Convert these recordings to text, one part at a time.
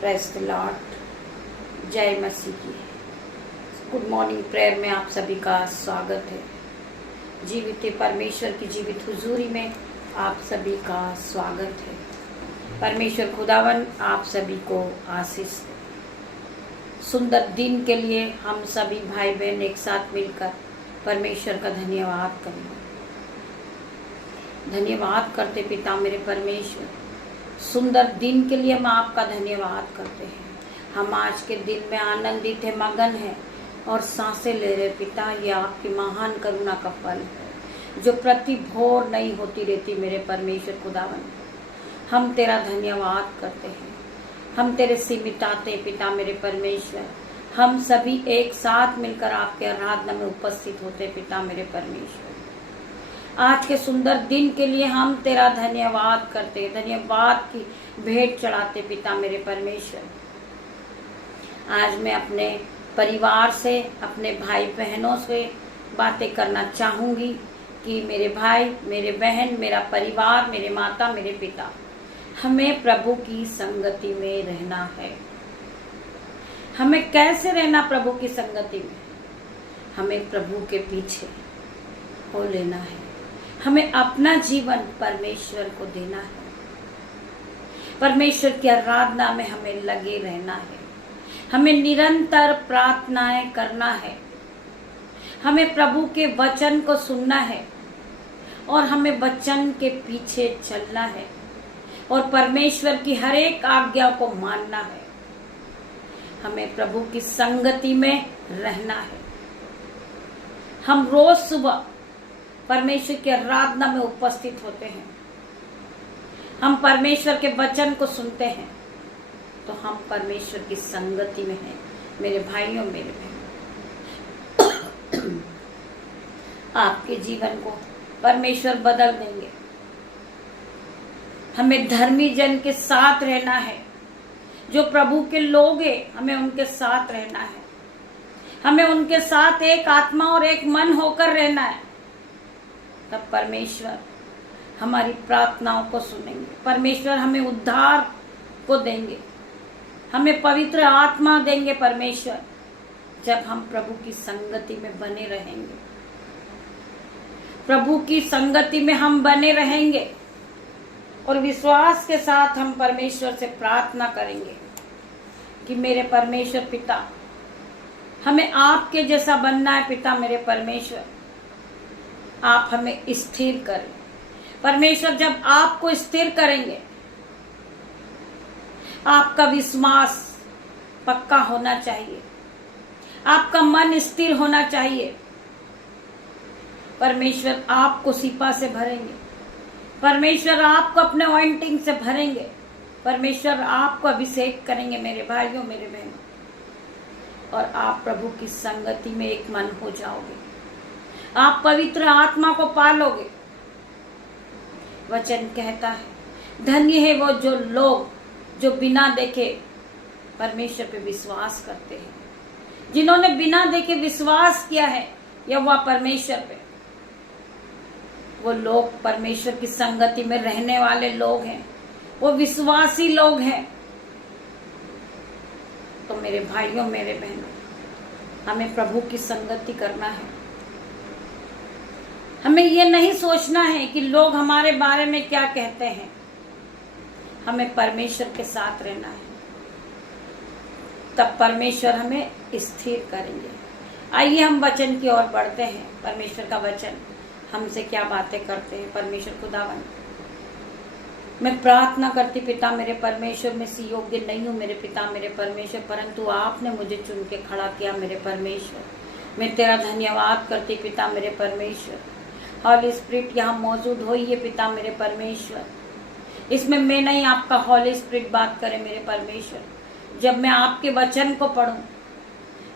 Praise the Lord, जय मसीह की। Good morning prayer में आप सभी का स्वागत है। जीवित परमेश्वर की जीवित हुजूरी में आप सभी का स्वागत है। परमेश्वर खुदावन आप सभी को आशीष दे। सुंदर दिन के लिए हम सभी भाई बहन एक साथ मिलकर परमेश्वर का धन्यवाद करेंगे। धन्यवाद करते पिता मेरे परमेश्वर, सुंदर दिन के लिए हम आपका धन्यवाद करते हैं। हम आज के दिन में आनंदित है, मगन है और सांसें ले रहे पिता। ये आपकी महान करुणा का फल है जो प्रति भोर नहीं होती रहती मेरे परमेश्वर खुदावन। हम तेरा धन्यवाद करते हैं, हम तेरे सीमित आते पिता मेरे परमेश्वर। हम सभी एक साथ मिलकर आपके आराधना में उपस्थित होते पिता मेरे परमेश्वर। आज के सुंदर दिन के लिए हम तेरा धन्यवाद करते, धन्यवाद की भेंट चढ़ाते पिता मेरे परमेश्वर। आज मैं अपने परिवार से, अपने भाई बहनों से बातें करना चाहूंगी कि मेरे भाई, मेरे बहन, मेरा परिवार, मेरे माता, मेरे पिता, हमें प्रभु की संगति में रहना है। हमें कैसे रहना प्रभु की संगति में? हमें प्रभु के पीछे हो लेना है। हमें अपना जीवन परमेश्वर को देना है। परमेश्वर की आराधना में हमें लगे रहना है। हमें निरंतर प्रार्थनाएं करना है। हमें प्रभु के वचन को सुनना है और हमें वचन के पीछे चलना है और परमेश्वर की हर एक आज्ञा को मानना है। हमें प्रभु की संगति में रहना है। हम रोज सुबह परमेश्वर की आराधना में उपस्थित होते हैं। हम परमेश्वर के वचन को सुनते हैं तो हम परमेश्वर की संगति में हैं मेरे भाइयों, मेरे बहनों। आपके जीवन को परमेश्वर बदल देंगे। हमें धर्मी जन के साथ रहना है। जो प्रभु के लोग हैं, हमें उनके साथ रहना है। हमें उनके साथ एक आत्मा और एक मन होकर रहना है। तब परमेश्वर हमारी प्रार्थनाओं को सुनेंगे। परमेश्वर हमें उद्धार को देंगे, हमें पवित्र आत्मा देंगे परमेश्वर, जब हम प्रभु की संगति में बने रहेंगे। प्रभु की संगति में हम बने रहेंगे और विश्वास के साथ हम परमेश्वर से प्रार्थना करेंगे कि मेरे परमेश्वर पिता, हमें आपके जैसा बनना है पिता मेरे परमेश्वर। आप हमें स्थिर करें परमेश्वर। जब आपको स्थिर करेंगे, आपका विश्वास पक्का होना चाहिए, आपका मन स्थिर होना चाहिए। परमेश्वर आपको सिपा से भरेंगे। परमेश्वर आपको अपने ऑइंटिंग से भरेंगे। परमेश्वर आपको अभिषेक करेंगे मेरे भाइयों, मेरे बहनों, और आप प्रभु की संगति में एक मन हो जाओगे। आप पवित्र आत्मा को पालोगे। वचन कहता है, धन्य है वो जो लोग जो बिना देखे परमेश्वर पे विश्वास करते हैं। जिन्होंने बिना देखे विश्वास किया है यहोवा परमेश्वर पे, वो लोग परमेश्वर की संगति में रहने वाले लोग हैं, वो विश्वासी लोग हैं। तो मेरे भाइयों, मेरे बहनों, हमें प्रभु की संगति करना है। हमें ये नहीं सोचना है कि लोग हमारे बारे में क्या कहते हैं। हमें परमेश्वर के साथ रहना है, तब परमेश्वर हमें स्थिर करेंगे। आइए हम वचन की ओर बढ़ते हैं। परमेश्वर का वचन हमसे क्या बातें करते हैं परमेश्वर खुदावन। मैं प्रार्थना करती पिता मेरे परमेश्वर, मैं सी योग्य नहीं हूँ मेरे पिता मेरे परमेश्वर, परंतु आपने मुझे चुन के खड़ा किया मेरे परमेश्वर। मैं तेरा धन्यवाद करती पिता मेरे परमेश्वर। हॉली स्पिरिट यहाँ मौजूद होइए पिता मेरे परमेश्वर। इसमें मैं नहीं, आपका हॉली स्पिरिट बात करे मेरे परमेश्वर। जब मैं आपके वचन को पढ़ूं,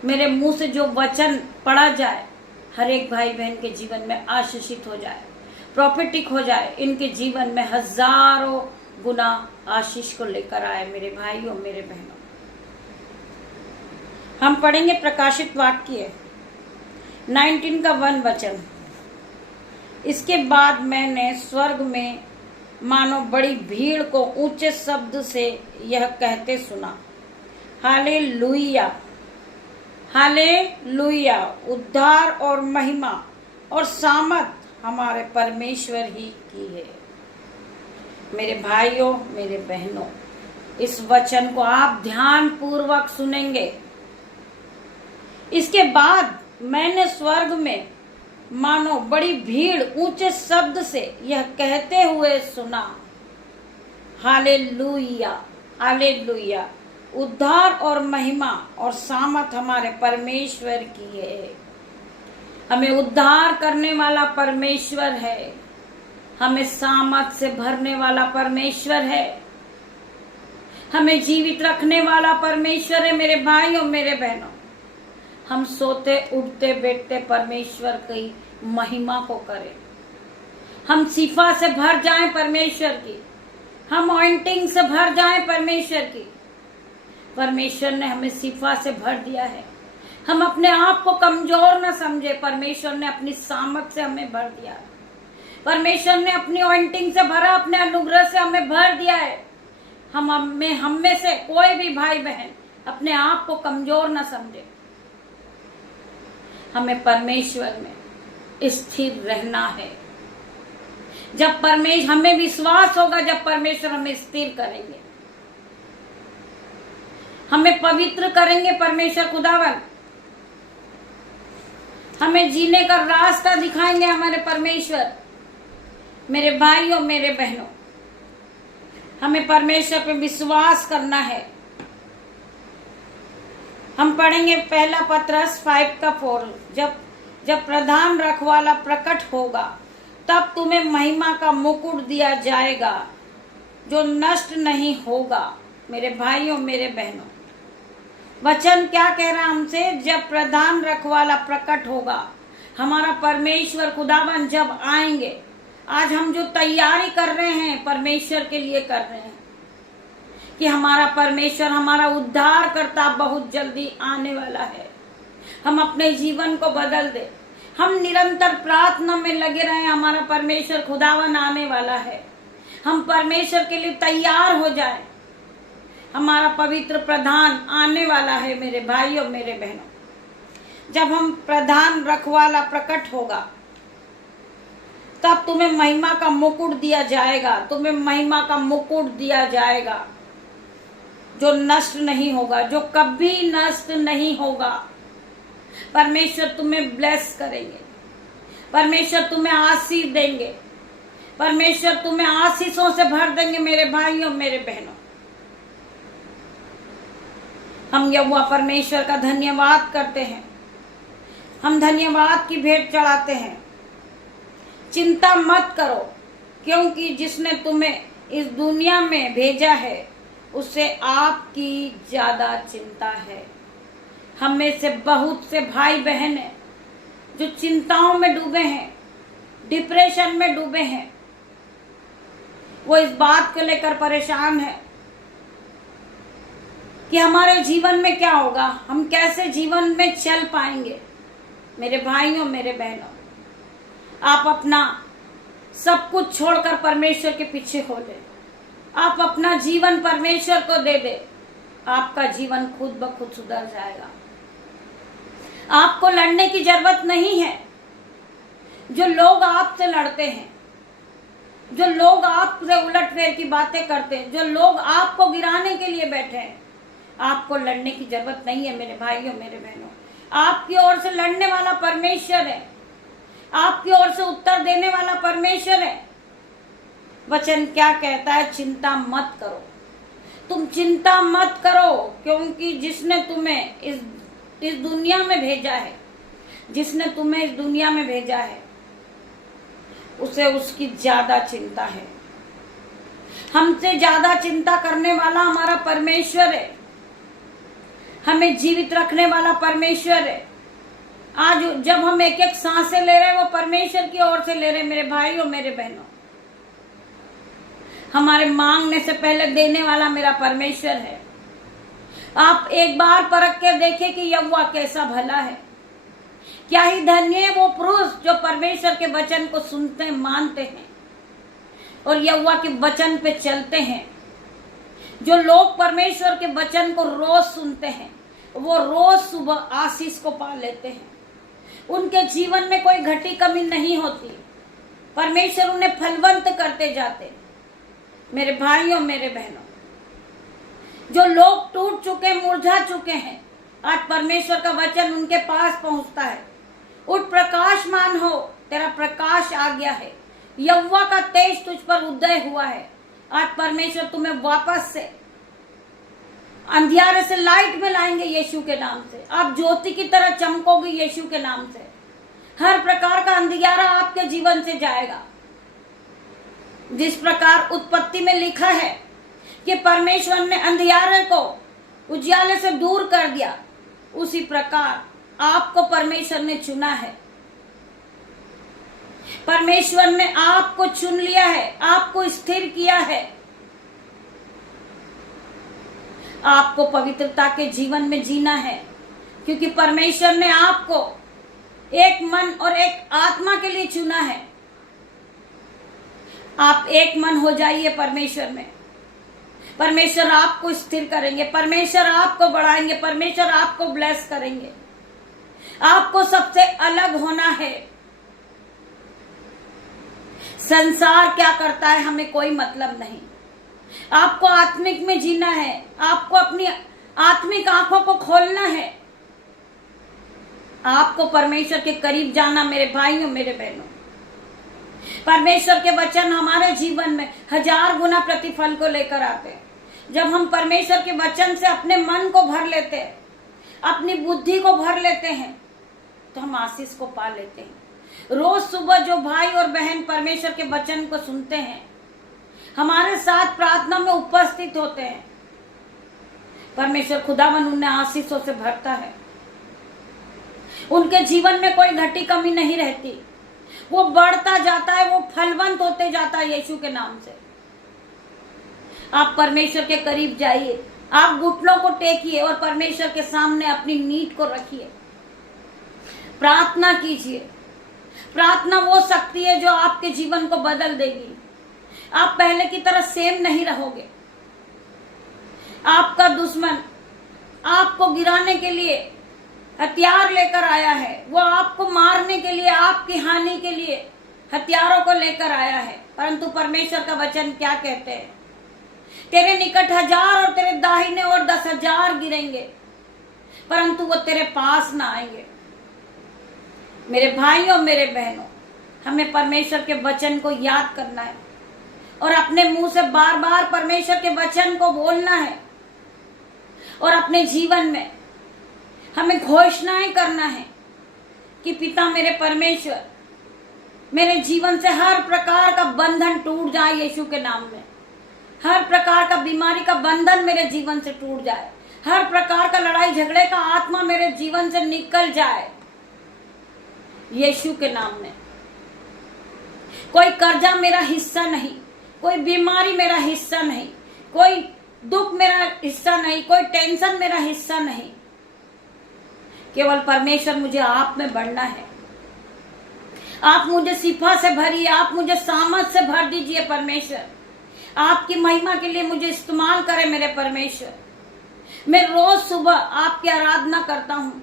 मेरे मुंह से जो वचन पढ़ा जाए, हर एक भाई बहन के जीवन में आशीषित हो जाए, प्रॉफिटिक हो जाए, इनके जीवन में हजारों गुना आशीष को लेकर आए मेरे भाइयों, मेरे बहनों। हम पढ़ेंगे प्रकाशित वाक्य 19 का 1 वचन। इसके बाद मैंने स्वर्ग में मानो बड़ी भीड़ को ऊंचे शब्द से यह कहते सुना, हालेलुया, हालेलुया। उद्धार और महिमा और सामर्थ हमारे परमेश्वर ही की है। मेरे भाइयों, मेरे बहनों, इस वचन को आप ध्यान पूर्वक सुनेंगे। इसके बाद मैंने स्वर्ग में मानो बड़ी भीड़ ऊंचे शब्द से यह कहते हुए सुना, हालेलुया, हालेलुया। उद्धार और महिमा और सामर्थ हमारे परमेश्वर की है। हमें उद्धार करने वाला परमेश्वर है, हमें सामर्थ से भरने वाला परमेश्वर है, हमें जीवित रखने वाला परमेश्वर है। मेरे भाइयों, मेरे बहनों, हम सोते उठते बैठते परमेश्वर की महिमा को करें। हम सिफा से भर जाएं परमेश्वर की, हम ऑइंटिंग से भर जाएं परमेश्वर की। परमेश्वर ने हमें सिफा से भर दिया है। हम अपने आप को कमजोर न समझे, परमेश्वर ने अपनी सामर्थ से हमें भर दिया है। परमेश्वर ने अपनी ऑइंटिंग से भरा, अपने अनुग्रह से हमें भर दिया है। हम में से कोई भी भाई बहन अपने आप को कमजोर न समझे। हमें परमेश्वर में स्थिर रहना है। जब परमेश्वर, हमें विश्वास होगा जब परमेश्वर हमें स्थिर करेंगे, हमें पवित्र करेंगे परमेश्वर खुदावन, हमें जीने का रास्ता दिखाएंगे हमारे परमेश्वर। मेरे भाइयों, मेरे बहनों, हमें परमेश्वर पे विश्वास करना है। हम पढ़ेंगे पहला पत्रस 5:4। जब प्रधान रखवाला प्रकट होगा तब तुम्हें महिमा का मुकुट दिया जाएगा जो नष्ट नहीं होगा। मेरे भाइयों, मेरे बहनों, वचन क्या कह रहा हमसे? जब प्रधान रखवाला प्रकट होगा, हमारा परमेश्वर खुदावन जब आएंगे। आज हम जो तैयारी कर रहे हैं परमेश्वर के लिए कर रहे हैं कि हमारा परमेश्वर, हमारा उद्धार करता बहुत जल्दी आने वाला है। हम अपने जीवन को बदल दे, हम निरंतर प्रार्थना में लगे रहें। हमारा परमेश्वर खुदावन आने वाला है, हम परमेश्वर के लिए तैयार हो जाएं। हमारा पवित्र प्रधान आने वाला है। मेरे भाइयों, मेरे बहनों, जब हम प्रधान रखवाला प्रकट होगा तब तुम्हें महिमा का मुकुट दिया जाएगा, तुम्हें महिमा का मुकुट दिया जाएगा जो नष्ट नहीं होगा, जो कभी नष्ट नहीं होगा। परमेश्वर तुम्हें ब्लेस करेंगे, परमेश्वर तुम्हें आशीष देंगे, परमेश्वर तुम्हें आशीषों से भर देंगे। मेरे भाइयों, मेरे बहनों, हम यहोवा परमेश्वर का धन्यवाद करते हैं, हम धन्यवाद की भेंट चढ़ाते हैं। चिंता मत करो, क्योंकि जिसने तुम्हें इस दुनिया में भेजा है उससे आपकी ज्यादा चिंता है। हम में से बहुत से भाई बहन हैं जो चिंताओं में डूबे हैं, डिप्रेशन में डूबे हैं। वो इस बात को लेकर परेशान है कि हमारे जीवन में क्या होगा, हम कैसे जीवन में चल पाएंगे। मेरे भाइयों, मेरे बहनों, आप अपना सब कुछ छोड़कर परमेश्वर के पीछे हो ले, आप अपना जीवन परमेश्वर को दे दे, आपका जीवन खुद ब खुद सुधर जाएगा। आपको लड़ने की जरूरत नहीं है। जो लोग आपसे लड़ते हैं, जो लोग आपसे उलटफेर की बातें करते हैं, जो लोग आपको गिराने के लिए बैठे हैं, आपको लड़ने की जरूरत नहीं है। मेरे भाइयों, मेरे बहनों, आपकी ओर से लड़ने वाला परमेश्वर है, आपकी ओर से उत्तर देने वाला परमेश्वर है। वचन क्या कहता है? चिंता मत करो, तुम चिंता मत करो, क्योंकि जिसने तुम्हें इस दुनिया में भेजा है, जिसने तुम्हें इस दुनिया में भेजा है, उसे उसकी ज्यादा चिंता है। हमसे ज्यादा चिंता करने वाला हमारा परमेश्वर है, हमें जीवित रखने वाला परमेश्वर है। आज जब हम एक एक सांसें ले रहे हैं वो परमेश्वर की ओर से ले रहे हैं। मेरे भाइयों, मेरे बहनों, हमारे मांगने से पहले देने वाला मेरा परमेश्वर है। आप एक बार परख के देखें कि यहोवा कैसा भला है। क्या ही धन्य है वो पुरुष जो परमेश्वर के वचन को सुनते, मानते हैं और यहोवा के वचन पे चलते हैं। जो लोग परमेश्वर के वचन को रोज सुनते हैं वो रोज सुबह आशीष को पा लेते हैं। उनके जीवन में कोई घटी कमी नहीं होती। परमेश्वर उन्हें फलवंत करते जाते। मेरे भाइयों, मेरे बहनों, जो लोग टूट चुके, मुरझा चुके हैं, आज परमेश्वर का वचन उनके पास पहुंचता है। उठ, प्रकाशमान हो, तेरा प्रकाश आ गया है। यहोवा का तेज तुझ पर उदय हुआ है। आज परमेश्वर तुम्हें वापस से अंधियारे से लाइट में लाएंगे यीशु के नाम से। आप ज्योति की तरह चमकोगे यीशु के नाम से। हर प्रकार का अंधियारा आपके जीवन से जाएगा। जिस प्रकार उत्पत्ति में लिखा है कि परमेश्वर ने अंधियारे को उजियाले से दूर कर दिया, उसी प्रकार आपको परमेश्वर ने चुना है। परमेश्वर ने आपको चुन लिया है, आपको स्थिर किया है। आपको पवित्रता के जीवन में जीना है, क्योंकि परमेश्वर ने आपको एक मन और एक आत्मा के लिए चुना है। आप एक मन हो जाइए परमेश्वर में। परमेश्वर आपको स्थिर करेंगे, परमेश्वर आपको बढ़ाएंगे, परमेश्वर आपको ब्लेस करेंगे। आपको सबसे अलग होना है। संसार क्या करता है हमें कोई मतलब नहीं। आपको आत्मिक में जीना है। आपको अपनी आत्मिक आंखों को खोलना है। आपको परमेश्वर के करीब जाना। मेरे भाइयों, मेरे बहनों, परमेश्वर के वचन हमारे जीवन में 1000 गुना प्रतिफल को लेकर आते हैं। जब हम परमेश्वर के वचन से अपने मन को भर लेते हैं, अपनी बुद्धि को भर लेते हैं, तो हम आशीष को पा लेते हैं। रोज सुबह जो भाई और बहन परमेश्वर के वचन को सुनते हैं, हमारे साथ प्रार्थना में उपस्थित होते हैं, परमेश्वर खुदावन उन्हें आशीषों से भरता है। उनके जीवन में कोई घटी कमी नहीं रहती। वो बढ़ता जाता है, वो फलवंत होते जाता है यीशु के नाम से। आप परमेश्वर के करीब जाइए, आप घुटनों को टेकिए और परमेश्वर के सामने अपनी नीड को रखिए। प्रार्थना कीजिए। प्रार्थना वो शक्ति है जो आपके जीवन को बदल देगी। आप पहले की तरह सेम नहीं रहोगे। आपका दुश्मन आपको गिराने के लिए हथियार लेकर आया है। वो आपको मारने के लिए, आपकी हानि के लिए हथियारों को लेकर आया है। परंतु परमेश्वर का वचन क्या कहते हैं? तेरे निकट 1000 और तेरे दाहिने और 10,000 गिरेंगे, परंतु वो तेरे पास ना आएंगे। मेरे भाइयों, मेरे बहनों, हमें परमेश्वर के वचन को याद करना है और अपने मुंह से बार बार परमेश्वर के वचन को बोलना है और अपने जीवन में हमें घोषणाएं करना है कि पिता मेरे परमेश्वर, मेरे जीवन से हर प्रकार का बंधन टूट जाए यीशु के नाम में। हर प्रकार का बीमारी का बंधन मेरे जीवन से टूट जाए। हर प्रकार का लड़ाई झगड़े का आत्मा मेरे जीवन से निकल जाए यीशु के नाम में। कोई कर्जा मेरा हिस्सा नहीं, कोई बीमारी मेरा हिस्सा नहीं, कोई दुख मेरा हिस्सा नहीं, कोई टेंशन मेरा हिस्सा नहीं। केवल परमेश्वर, मुझे आप में बढ़ना है। आप मुझे सिफा से भरिए, आप मुझे सामर्थ से भर दीजिए परमेश्वर। आपकी महिमा के लिए मुझे इस्तेमाल करें मेरे परमेश्वर। मैं रोज सुबह आपकी आराधना करता हूँ।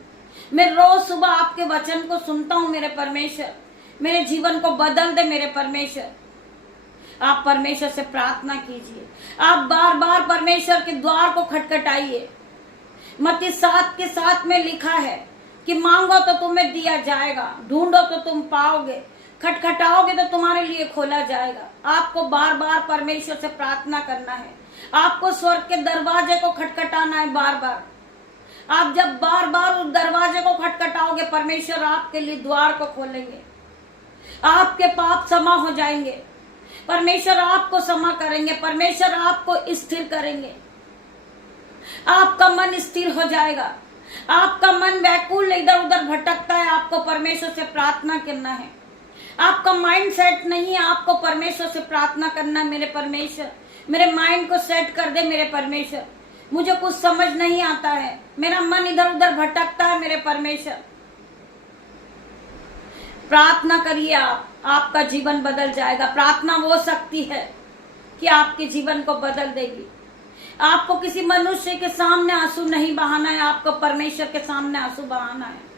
मैं रोज सुबह आपके वचन को सुनता हूँ मेरे परमेश्वर। मेरे जीवन को बदल दे मेरे परमेश्वर। आप परमेश्वर से प्रार्थना कीजिए। आप बार बार परमेश्वर के द्वार को खटखटाइए। मत्ती 7:7 में लिखा है कि मांगो तो तुम्हें दिया जाएगा, ढूंढो तो तुम पाओगे, खटखटाओगे तो तुम्हारे लिए खोला जाएगा। आपको बार बार परमेश्वर से प्रार्थना करना है। आपको स्वर्ग के दरवाजे को खटखटाना है बार बार। आप जब बार बार उस दरवाजे को खटखटाओगे, परमेश्वर आपके लिए द्वार को खोलेंगे। आपके पाप क्षमा हो जाएंगे। परमेश्वर आपको क्षमा करेंगे। परमेश्वर आपको स्थिर करेंगे। आपका मन स्थिर हो जाएगा। आपका मन व्याकुल इधर उधर भटकता है, आपको परमेश्वर से प्रार्थना करना है। आपका माइंड सेट नहीं है, आपको परमेश्वर से प्रार्थना करना। मेरे परमेश्वर, मेरे माइंड को सेट कर दे मेरे परमेश्वर। मुझे कुछ समझ नहीं आता है, मेरा मन इधर उधर भटकता है मेरे परमेश्वर। प्रार्थना करिए आप, आपका जीवन बदल जाएगा। प्रार्थना वो शक्ति है कि आपके जीवन को बदल देगी। आपको किसी मनुष्य के सामने आंसू नहीं बहाना है, आपको परमेश्वर के सामने आंसू बहाना है।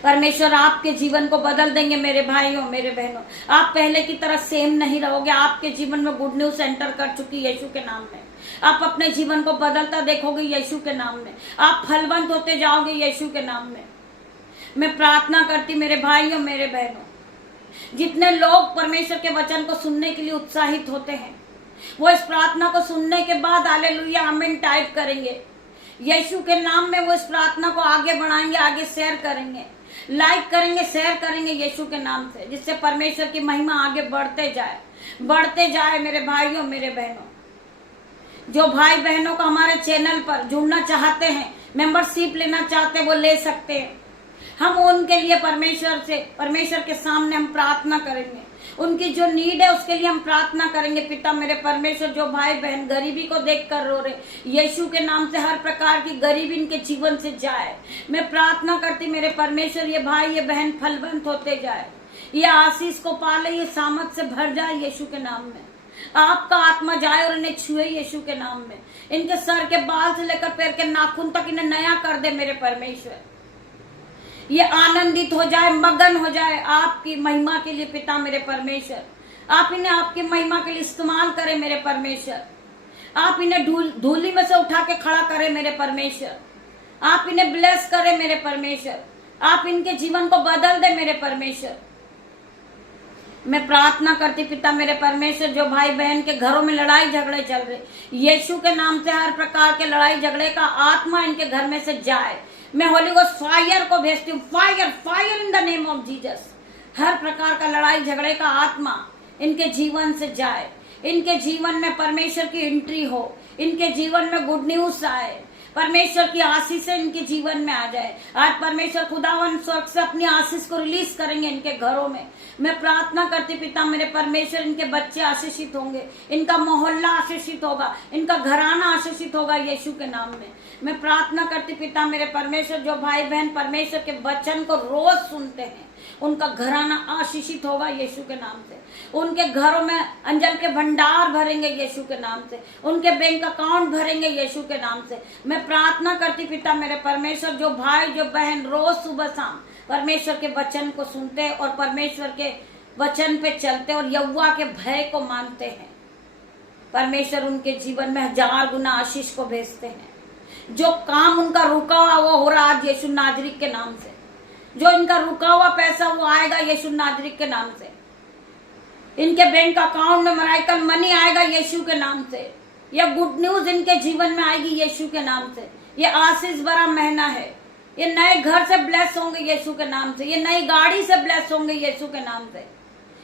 परमेश्वर आपके जीवन को बदल देंगे मेरे भाइयों मेरे बहनों। आप पहले की तरह सेम नहीं रहोगे। आपके जीवन में गुड न्यूज एंटर कर चुकी यीशु के नाम में। आप अपने जीवन को बदलता देखोगे यीशु के नाम में। आप फलवंत होते जाओगे यीशु के नाम में। मैं प्रार्थना करती मेरे भाइयों मेरे बहनों, जितने लोग परमेश्वर के वचन को सुनने के लिए उत्साहित होते हैं, वो इस प्रार्थना को सुनने के बाद हालेलुया आमीन टाइप करेंगे। यीशु के नाम में वो इस प्रार्थना को आगे बढ़ाएंगे, आगे शेयर करेंगे, लाइक करेंगे, शेयर करेंगे यीशु के नाम से, जिससे परमेश्वर की महिमा आगे बढ़ते जाए मेरे भाइयों मेरे बहनों। जो भाई बहनों को हमारे चैनल पर जुड़ना चाहते हैं, मेंबरशिप लेना चाहते हैं, वो ले सकते हैं। हम उनके लिए परमेश्वर के सामने हम प्रार्थना करेंगे। उनकी जो नीड है उसके लिए हम प्रार्थना करेंगे। पिता मेरे परमेश्वर, जो भाई बहन गरीबी को देखकर रो रहे, यीशु के नाम से हर प्रकार की गरीबी इनके जीवन से जाए। मैं प्रार्थना करती मेरे परमेश्वर, ये भाई ये बहन फलवंत होते जाए, ये आशीष को पाले, ये सामर्थ से भर जाए यीशु के नाम में। आपका आत्मा जाए और इन्हें छुए यीशु के नाम में। इनके सर के बाल से लेकर पैर के नाखून तक इन्हें नया कर दे मेरे परमेश्वर। ये आनंदित हो जाए, मगन हो जाए आपकी महिमा के लिए पिता मेरे परमेश्वर। आप इन्हें आपकी महिमा के लिए इस्तेमाल करें मेरे परमेश्वर। आप इन्हें धूली में से उठा के खड़ा करें मेरे परमेश्वर। आप इन्हें ब्लेस करें मेरे परमेश्वर। आप इनके जीवन को बदल दे मेरे परमेश्वर। मैं प्रार्थना करती पिता मेरे परमेश्वर, जो भाई बहन के घरों में लड़ाई झगड़े चल रहे, यीशु के नाम से हर प्रकार के लड़ाई झगड़े का आत्मा इनके घर में से जाए। मैं होली गोस्ट फायर को भेजती हूँ, fire in the name of Jesus. हर प्रकार का लड़ाई झगड़े का आत्मा इनके जीवन से जाए। इनके जीवन में परमेश्वर की एंट्री हो, इनके जीवन में गुड न्यूज आए, परमेश्वर की आशीष से इनके जीवन में आ जाए। आज परमेश्वर खुदावन स्वर्ग से अपनी आशीष को रिलीज करेंगे इनके घरों में। मैं प्रार्थना करती पिता मेरे परमेश्वर, इनके बच्चे आशीषित होंगे, इनका मोहल्ला आशीषित होगा, इनका घराना आशीषित होगा यीशु के नाम में। मैं प्रार्थना करती पिता मेरे परमेश्वर, जो भाई बहन परमेश्वर के वचन को रोज सुनते हैं, उनका घराना आशीषित होगा यीशु के नाम से। उनके घरों में अंजल के भंडार भरेंगे यीशु के नाम से। उनके बैंक अकाउंट भरेंगे यीशु के नाम से। मैं प्रार्थना करती पिता मेरे परमेश्वर, जो भाई जो बहन रोज सुबह शाम परमेश्वर के वचन को सुनते हैं और परमेश्वर के वचन पे चलते और यहोवा के भय को मानते हैं, परमेश्वर उनके जीवन में 1000 गुना आशीष को भेजते हैं। जो काम उनका रुका हुआ वो हो रहा आज यीशु नाजरीक के नाम से। जो इनका रुका हुआ पैसा वो आएगा यीशु नाजरीक के नाम से। इनके बैंक अकाउंट में मिरेकल मनी आएगा यीशु के नाम से। यह गुड न्यूज इनके जीवन में आएगी यीशु के नाम से। ये आशीष भरा महीना है। ये नए घर से ब्लेस होंगे यीशु के नाम से। ये नई गाड़ी से ब्लेस होंगे यीशु के नाम से।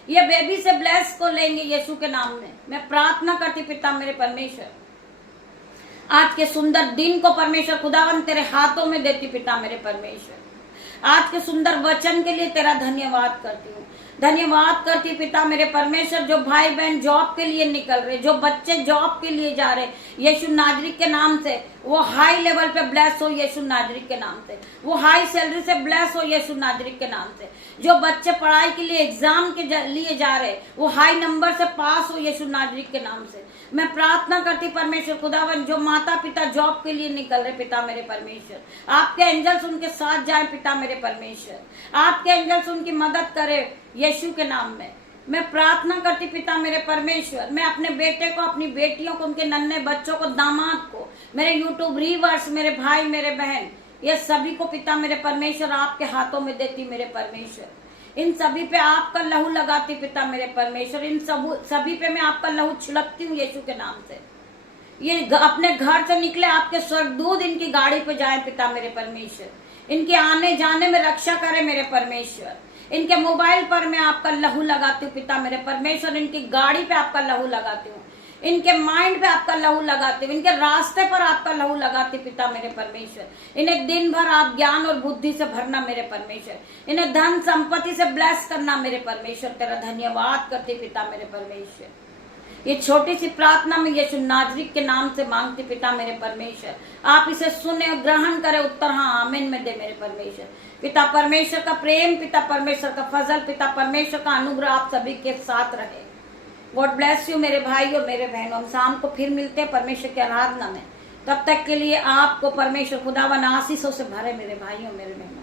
ये बेबी से ब्लेस को लेंगे यीशु के नाम में। मैं प्रार्थना करती पिता मेरे परमेश्वर, आज के सुंदर दिन को परमेश्वर खुदावन तेरे हाथों में देती पिता मेरे परमेश्वर। आज के सुंदर वचन के लिए तेरा धन्यवाद करती हूँ। धन्यवाद करती पिता मेरे परमेश्वर, जो भाई बहन जॉब के लिए निकल रहे, जो बच्चे जॉब के लिए जा रहे, यीशु नाजरीक के नाम से वो हाई लेवल पे ब्लेस हो यीशु नाजरीक के नाम से। वो हाई सैलरी से ब्लेस हो यीशु नाजरीक के नाम से। जो बच्चे पढ़ाई के लिए एग्जाम के लिए जा रहे, वो हाई नंबर से पास हो यीशु नाजरीक के नाम से। मैं प्रार्थना करती परमेश्वर खुदावन, जो माता पिता जॉब के लिए निकल रहे पिता मेरे परमेश्वर, आपके एंजल्स उनके साथ जाए पिता मेरे परमेश्वर। आपके एंजल्स उनकी मदद करे यीशु के नाम में। मैं प्रार्थना करती पिता मेरे परमेश्वर, मैं अपने बेटे को, अपनी बेटियों को, उनके नन्हे बच्चों को, दामाद को, मेरे यूट्यूब व्यूअर्स, मेरे भाई मेरे बहन, ये सभी को पिता मेरे परमेश्वर आपके हाथों में देती मेरे परमेश्वर। इन सभी पे आपका लहू लगाती पिता मेरे परमेश्वर। इन सभी पे मैं आपका लहू छिड़कती हूँ यीशु के नाम से। ये अपने घर से निकले, आपके स्वर्गदूत इनकी गाड़ी पे जाए पिता मेरे परमेश्वर। इनके आने जाने में रक्षा करे मेरे परमेश्वर। इनके मोबाइल पर मैं आपका लहू लगाती हूँ पिता मेरे परमेश्वर। इनकी गाड़ी पे आपका लहू लगाती हूँ, इनके माइंड पे आपका लहू लगाती हूँ, इनके रास्ते पर आपका लहू लगाती पिता मेरे परमेश्वर। इन्हें दिन भर आप ज्ञान और बुद्धि से भरना मेरे परमेश्वर। इन्हें धन संपत्ति से ब्लेस करना मेरे परमेश्वर। तेरा धन्यवाद करती पिता मेरे परमेश्वर। ये छोटी सी प्रार्थना में यीशु नाजरीक के नाम से मांगती पिता मेरे परमेश्वर। आप इसे सुने और ग्रहण करें, उत्तर हाँ आमीन में दे मेरे परमेश्वर। पिता परमेश्वर का प्रेम, पिता परमेश्वर का फजल, पिता परमेश्वर का अनुग्रह आप सभी के साथ रहे। गॉड ब्लेस यू मेरे भाई और मेरे बहनों। हम शाम को फिर मिलते हैं परमेश्वर की आराधना में। तब तक के लिए आपको परमेश्वर खुदावन आशीषों से भरे मेरे भाइयों मेरे बहनों।